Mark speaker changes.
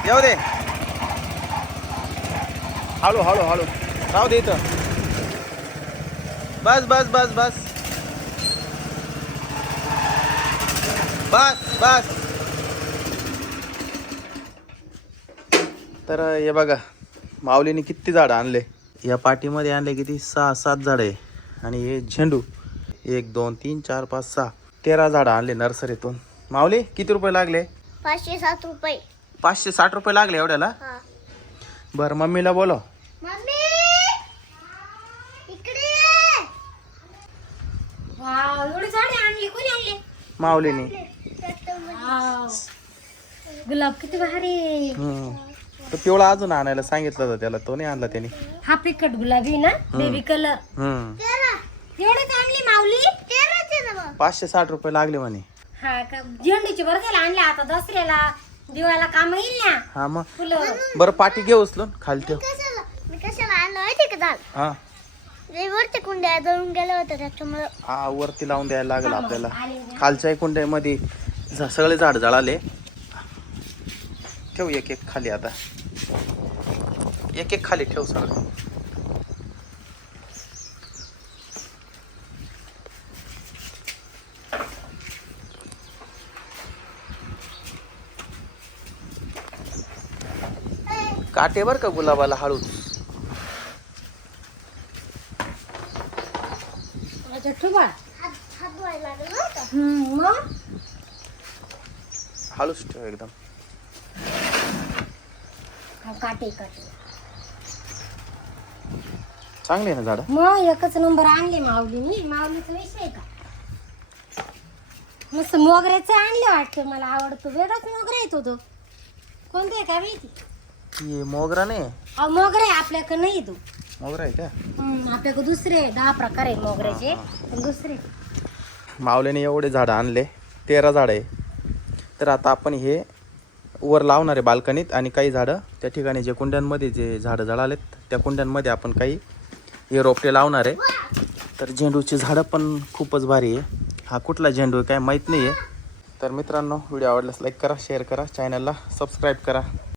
Speaker 1: येऊ दे. हळू हळू हळू राहू दे इथं. बस बस बस बस बस बस. तर हे बघा माऊलीने किती झाडं आणले. या पाठीमध्ये आणले किती 6-7 झाडं आहे. आणि हे झेंडू 1 2 3 4 5 6 13 झाडं आणले नर्सरीतून. माऊली किती रुपये लागले?
Speaker 2: 507 रुपये.
Speaker 1: 560 रुपये लागले एवढ्याला. बरं मम्मीला बोलो.
Speaker 2: मम्मी इकडे ये. वाव एवढे झाडे आणले. कोणी आणले?
Speaker 1: माऊलीने.
Speaker 2: वाव गुलाब किती भारी.
Speaker 1: तो पिवळा अजून आणायला सांगितलं होतं त्याला, तो नाही आणला त्याने.
Speaker 2: हा फिकट गुलाबी ना बेबी कलर. एवढे चांगली माऊली.
Speaker 1: 560 रुपये लागले म्हणे.
Speaker 2: हा का झेंडूची बरं त्याला आणले. आता दसऱ्याला दिवाळीला काम येईल ना.
Speaker 1: हा मग
Speaker 2: फुलं.
Speaker 1: बरं पाठी घे उचलून खाली ठेव.
Speaker 2: मी कशाला आणलं माहिती का दाल?
Speaker 1: हा
Speaker 2: वरती कुंड्या जळून गेल्या होत्या त्याच्यामुळे.
Speaker 1: हा वरती लावून द्यायला लागेल आपल्याला. खालच्या कुंड्यामध्ये सगळे झाड जळाले. ठेव एक एक खाली. आता एक एक खाली ठेव सगळं. काटे बर का गुलाबाला हळूच. हळूच ठेव एकदम.
Speaker 2: काटे काटे
Speaker 1: चांगले आहे ना झाड.
Speaker 2: मग एकच नंबर आणले माऊलीनी. माऊलीचा विषय का मस्त मोगऱ्याचे आणले वाटतं. मला आवडतो. वेगळाच मोगरा येतो तो. कोणता आहे काय माहिती.
Speaker 1: ये मोगरा नाही.
Speaker 2: अहो मोगरा आहे आपल्याकडे नाही तो.
Speaker 1: मोगरा आहे का?
Speaker 2: आपल्याकडे दुसरे 10 प्रकार आहे मोगऱ्याचे. पण दुसरे
Speaker 1: माऊलीने एवढे झाडं आणले. 13 झाडं आहे. तर आता आपण हे वर लावणार आहे बाल्कनीत. आणि काही झाडं त्या ठिकाणी जे कुंड्यांमध्ये जे झाडं जळालेत त्या कुंड्यांमध्ये आपण काही हे रोपटे लावणार आहे. तर झेंडूची झाडं पण खूपच भारी आहे. हा कुठला झेंडू आहे काय माहीत नाही आहे. तर मित्रांनो व्हिडिओ आवडल्यास लाईक करा, शेअर करा, चॅनलला सबस्क्राईब करा.